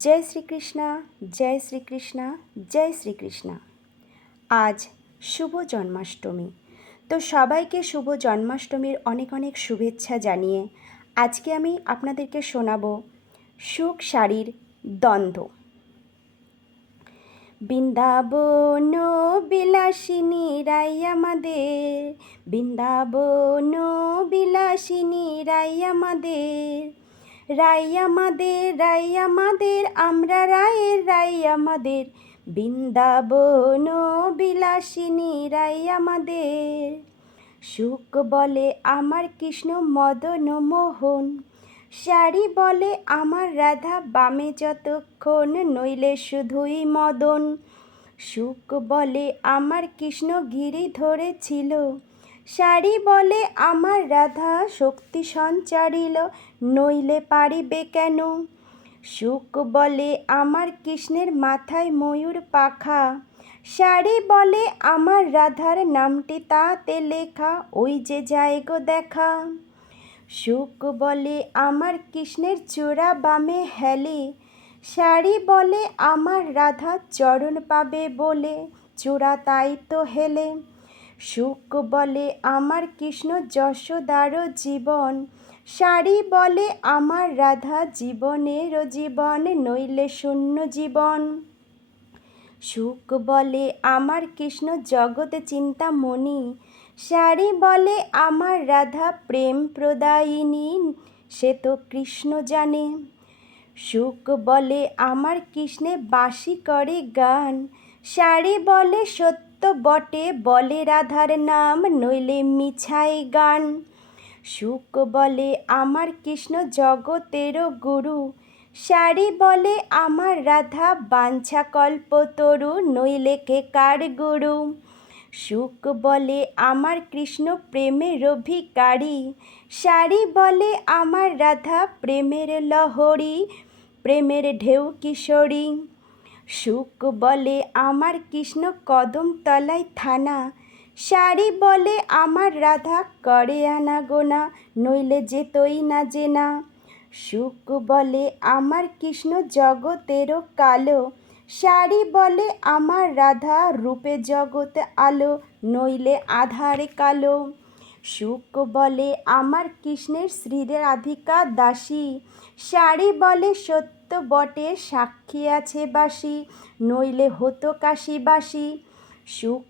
জয় শ্রীকৃষ্ণ, জয় শ্রীকৃষ্ণ, জয় শ্রীকৃষ্ণ। আজ শুভ জন্মাষ্টমী। তো সবাইকে শুভ জন্মাষ্টমীর অনেক অনেক শুভেচ্ছা জানিয়ে আজকে আমি আপনাদেরকে শোনাবো সুখ শাড়ির দ্বন্দ্ব। বৃন্দাবন বিলাসিনী রাই আমাদের, বৃন্দাবন বিলাসিনী রাই আমাদের, রাই আমাদের, রাই আমাদের, আমরা রায়ের রাই আমাদের, বৃন্দাবন বিলাসিনী রাই আমাদের। সুখ বলে আমার কৃষ্ণ মদন মোহন, শাড়ি বলে আমার রাধা বামে যতক্ষণ, নইলে শুধুই মদন। সুখ বলে আমার কৃষ্ণ গিরি ধরেছিল, শাড়ি বলে আমার রাধা শক্তি সঞ্চারিল, নইলে পারিবে কেন। সুখ বলে আমার কৃষ্ণের মাথায় ময়ূর পাখা, শাড়ি বলে আমার রাধার নামটি তাতে লেখা, ওই যে যায় গো দেখা। সুখ বলে আমার কৃষ্ণের চূড়া বামে হেলে, শাড়ি বলে আমার রাধা চরণ পাবে বলে, চূড়া তাই তো হেলে। সুখ বলে আমার কৃষ্ণ যশোদার জীবন, শাড়ি বলে আমার রাধা জীবনেরও জীবন, নইলে শূন্য জীবন। সুখ বলে আমার কৃষ্ণ জগৎ চিন্তামণি, শাড়ি বলে আমার রাধা প্রেম প্রদায়িনী, সে তো কৃষ্ণ জানে। সুখ বলে আমার কৃষ্ণে বাঁশি করে গান, শাড়ি বলে সত্য বটে বলে রাধার নাম, নইলে মিছাই গান। সুখ বলে আমার কৃষ্ণ জগতেরও গুরু, শাড়ি বলে আমার রাধা বাঞ্ছা কল্পতরু, নইলে কে কার গুরু। সুখ বলে আমার কৃষ্ণ প্রেমের ভিখারি, শাড়ি বলে আমার রাধা প্রেমের লহরী, প্রেমের ঢেউ কিশোরী। সুখ বলে আমার কৃষ্ণ কদম তলায় থানা, শাড়ি বলে আমার রাধা করে আনাগোনা, নইলে যেতই না জেনা। সুখ বলে আমার কৃষ্ণ জগতেরও কালো, শাড়ি বলে আমার রাধা রূপে জগৎ আলো, নইলে আধারে কালো। সুখ বলে আমার কৃষ্ণের শ্রী রাধিকা দাসী, শাড়ি বলে সত্য বটে সাক্ষী আছে বাসি, নইলে হতো কাশীবাসী। সুখ